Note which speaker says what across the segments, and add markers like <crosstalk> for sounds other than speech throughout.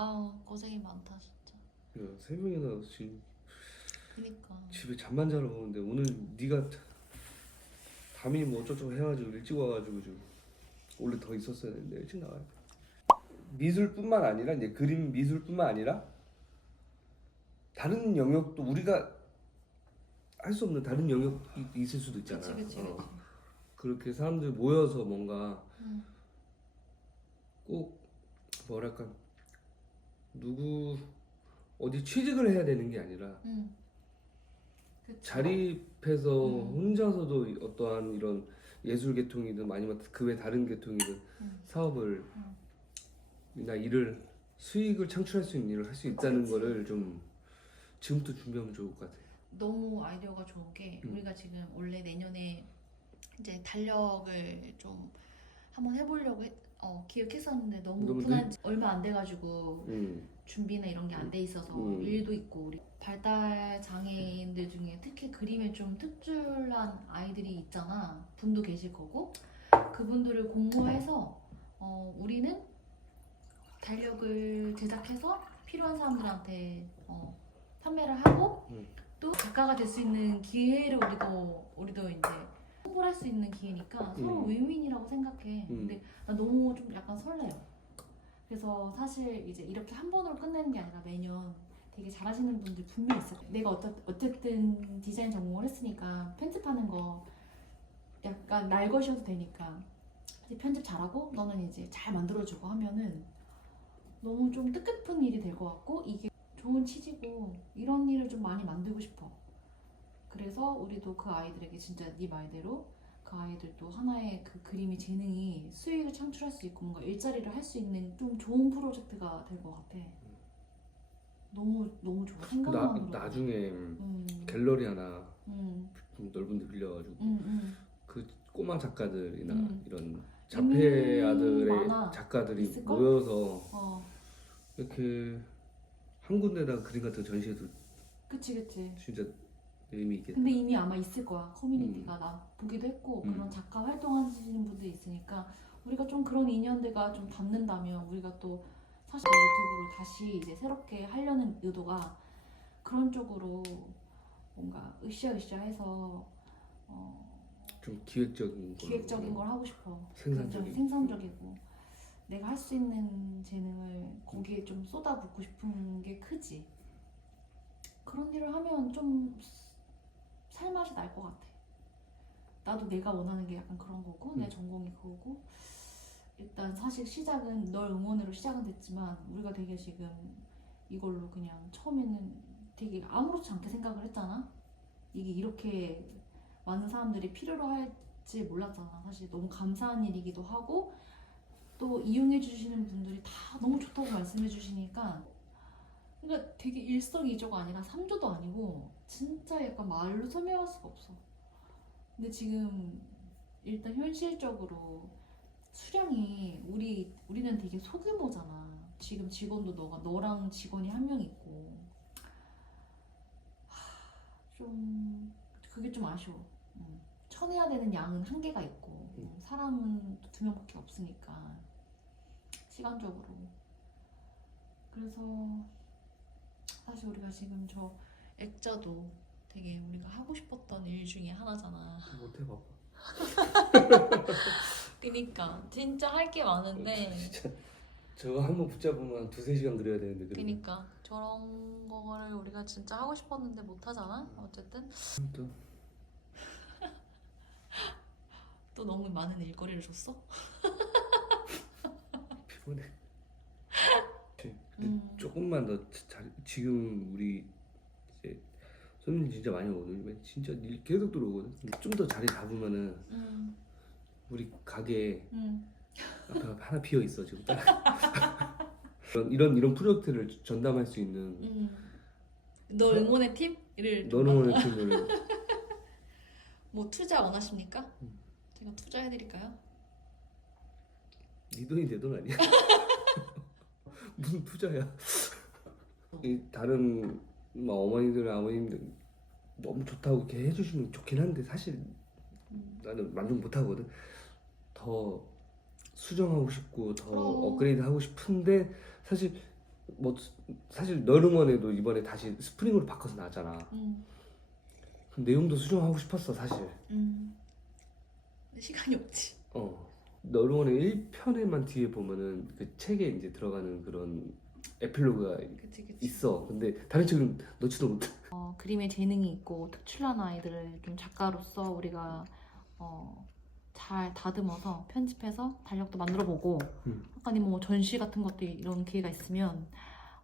Speaker 1: 아우 고생이 많다 진짜.
Speaker 2: 야, 세 명이나 지금
Speaker 1: 그니까.
Speaker 2: 집에 잠만 자러 오는데 오늘 네가 담임이 뭐 어쩌고 해가지고 일찍 와가지고 지금 원래 더 있었어야 되는데 일찍 나와요. 미술뿐만 아니라 이제 그림 미술뿐만 아니라 다른 영역도 우리가 할 수 없는 다른 영역이 있을 수도 있잖아.
Speaker 1: 그치 그치
Speaker 2: 어.
Speaker 1: 그치.
Speaker 2: 그렇게 사람들 모여서 뭔가
Speaker 1: 응.
Speaker 2: 꼭 뭐랄까 누구 어디 취직을 해야 되는 게 아니라
Speaker 1: 응. 그치.
Speaker 2: 자립해서
Speaker 1: 음.
Speaker 2: 혼자서도 어떠한 이런 예술 계통이든 아니면 그 외 다른 계통이든
Speaker 1: 음.
Speaker 2: 사업을
Speaker 1: 음.
Speaker 2: 나 일을 수익을 창출할 수 있는 일을 할 수 있다는
Speaker 1: 그치.
Speaker 2: 거를 좀 지금부터 준비하면 좋을 것 같아.
Speaker 1: 너무 아이디어가 좋은 게
Speaker 2: 음.
Speaker 1: 우리가 지금 원래 내년에 이제 달력을 좀 한번 해보려고 했- 어, 기획했었는데 너무
Speaker 2: 너무
Speaker 1: 오픈한 지 얼마 안 돼가지고
Speaker 2: 음.
Speaker 1: 준비나 이런 게 안 돼 있어서
Speaker 2: 음.
Speaker 1: 일도 있고 우리 발달 장애인들 중에 특히 그림에 좀 특출난 아이들이 있잖아 분도 계실 거고 그분들을 공모해서 어, 우리는 달력을 제작해서 필요한 사람들한테 어, 판매를 하고
Speaker 2: 음.
Speaker 1: 또 작가가 될 수 있는 기회를 우리도 우리도 이제 홍보를 할수 있는 기회니까 서로
Speaker 2: 음.
Speaker 1: 윈윈이라고 생각해.
Speaker 2: 음.
Speaker 1: 근데 나 너무 좀 약간 설레요. 그래서 사실 이제 이렇게 한 번으로 끝내는 게 아니라 매년 되게 잘하시는 분들 분명히 있어요. 내가 어쩌, 어쨌든 디자인 전공을 했으니까 편집하는 거 약간 날 것이어도 되니까 이제 편집 잘하고 너는 이제 잘 만들어주고 하면은 너무 좀 뜻깊은 일이 될 것 같고 이게 좋은 취지고 이런 일을 좀 많이 만들고 싶어. 그래서 우리도 그 아이들에게 진짜 네 말대로 그 아이들도 하나의 그 그림의 재능이 수익을 창출할 수 있고 뭔가 일자리를 할 수 있는 좀 좋은 프로젝트가 될 것 같아. 너무 너무 좋아
Speaker 2: 나,
Speaker 1: 생각만으로.
Speaker 2: 나중에
Speaker 1: 음,
Speaker 2: 갤러리 하나
Speaker 1: 음,
Speaker 2: 좀 넓은 데 빌려가지고
Speaker 1: 음, 음.
Speaker 2: 그 꼬마 작가들이나
Speaker 1: 음.
Speaker 2: 이런 자폐 아들의
Speaker 1: 많아.
Speaker 2: 작가들이
Speaker 1: 있을걸?
Speaker 2: 모여서
Speaker 1: 어,
Speaker 2: 이렇게 한 군데다가 그림 같은 거 전시해도
Speaker 1: 그치 그치.
Speaker 2: 진짜 의미 있겠다.
Speaker 1: 근데 이미 아마 있을 거야 커뮤니티가 나 보기도 했고
Speaker 2: 음.
Speaker 1: 그런 작가 활동하시는 분들이 있으니까 우리가 좀 그런 인연들과 좀 닿는다면 우리가 또 사실 유튜브를 다시 이제 새롭게 하려는 의도가 그런 쪽으로 뭔가 으쌰으쌰해서 어,
Speaker 2: 좀 기획적인 거.
Speaker 1: 기획적인 걸 하고 싶어
Speaker 2: 생산적인.
Speaker 1: 굉장히 생산적이고 내가 할 수 있는 재능을 거기에 좀 쏟아붓고 싶은 게 크지 그런 일을 하면 좀살 맛이 날 것 같아. 나도 내가 원하는 게 약간 그런 거고 내
Speaker 2: 음.
Speaker 1: 전공이 그거고. 일단 사실 시작은 널 응원으로 시작은 됐지만 우리가 되게 지금 이걸로 그냥 처음에는 되게 아무렇지 않게 생각을 했잖아. 이게 이렇게 많은 사람들이 필요로 할지 몰랐잖아. 사실 너무 감사한 일이기도 하고 또 이용해 주시는 분들이 다 너무 좋다고 말씀해 주시니까 그러니까 되게 일석이조가 아니라 삼조도 아니고 진짜 약간 말로 설명할 수가 없어. 근데 지금 일단 현실적으로 수량이 우리 우리는 되게 소규모잖아. 지금 직원도 너가 너랑 직원이 한 명 있고 하, 좀 그게 좀 아쉬워. 음. 쳐내야 되는 양은 한계가 있고
Speaker 2: 음.
Speaker 1: 사람은 두 명밖에 없으니까 시간적으로 그래서 사실 우리가 지금 저 액자도 되게 우리가 하고 싶었던 일 중에 하나잖아.
Speaker 2: 못해 봐봐. <laughs>
Speaker 1: 그니까 진짜 할 게 많은데 <laughs>
Speaker 2: 진짜 저거 한 번 붙잡으면 한 두세 시간 그려야 되는데 그림.
Speaker 1: 그니까 저런 거를 우리가 진짜 하고 싶었는데 못 하잖아. 어쨌든
Speaker 2: 또 <laughs>
Speaker 1: 또 너무 많은 일거리를 줬어.
Speaker 2: 피곤해. 조금만 더 잘, 지금 우리 이제 손님 진짜 많이 오거든. 진짜 일 계속 들어오거든. 좀 더 자리 잡으면은
Speaker 1: 음,
Speaker 2: 우리 가게
Speaker 1: 음.
Speaker 2: 앞에 하나 비어 있어 지금. 딱. <laughs> 이런 이런 이런 프로젝트를 전담할 수 있는
Speaker 1: 음. 너 응원의 팀을 좀
Speaker 2: 너는
Speaker 1: 만-
Speaker 2: 오늘 팀을 <laughs>
Speaker 1: 뭐 투자 원하십니까?
Speaker 2: 음.
Speaker 1: 제가 투자해 드릴까요?
Speaker 2: 네 돈이 내 돈 아니야? <laughs> 무슨 투자야? 이 다른 뭐 어머니들 아버님들 너무 좋다고 이렇게 해주시면 좋긴 한데 사실
Speaker 1: 음.
Speaker 2: 나는 만족 못 하거든. 더 수정하고 싶고 더
Speaker 1: 그럼.
Speaker 2: 업그레이드 하고 싶은데 사실 뭐 사실 널 응원해도 이번에 다시 스프링으로 바꿔서 나왔잖아.
Speaker 1: 음,
Speaker 2: 그 내용도 수정하고 싶었어 사실.
Speaker 1: 음. 근데 시간이 없지.
Speaker 2: 어. 널 응원의 1편에만 뒤에 보면은 그 책에 이제 들어가는 그런 에필로그가
Speaker 1: 그치 그치.
Speaker 2: 있어. 근데 다른 책은 넣지도 못해.
Speaker 1: 어, 그림에 재능이 있고 특출난 아이들을 좀 작가로서 우리가 어, 잘 다듬어서 편집해서 달력도 만들어보고
Speaker 2: 음.
Speaker 1: 아까 뭐 전시 같은 것도 이런 기회가 있으면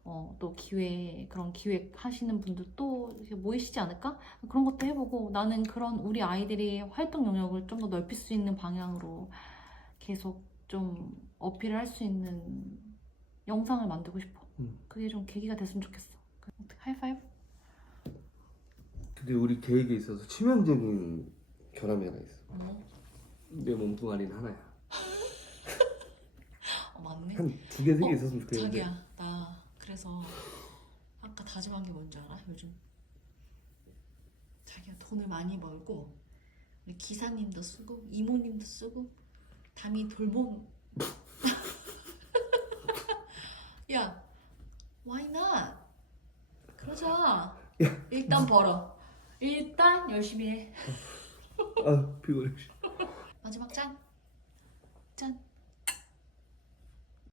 Speaker 1: 어, 또 기회 그런 기획 하시는 분들 또 모이시지 않을까 그런 것도 해보고 나는 그런 우리 아이들이 활동 영역을 좀 더 넓힐 수 있는 방향으로 계속 좀 어필을 할 수 있는 영상을 만들고 싶어.
Speaker 2: 음.
Speaker 1: 그게 좀 계기가 됐으면 좋겠어. 어떻게 하이파이브?
Speaker 2: 근데 우리 계획에 있어서 치명적인 결함이 하나 있어.
Speaker 1: 어,
Speaker 2: 내 몸뚱아리는 하나야. <laughs>
Speaker 1: 어 맞네.
Speaker 2: 한 두 개 세 개
Speaker 1: 어,
Speaker 2: 있었으면 좋겠는데.
Speaker 1: 자기야 나 그래서 아까 다짐한 게 뭔지 알아? 요즘 자기가 돈을 많이 벌고 우리 기사님도 쓰고 이모님도 쓰고 담이 돌봄 야 why not? 그러자. 일단 벌어. 일단 열심히 해.
Speaker 2: 아 피곤해.
Speaker 1: 마지막 짠. 짠.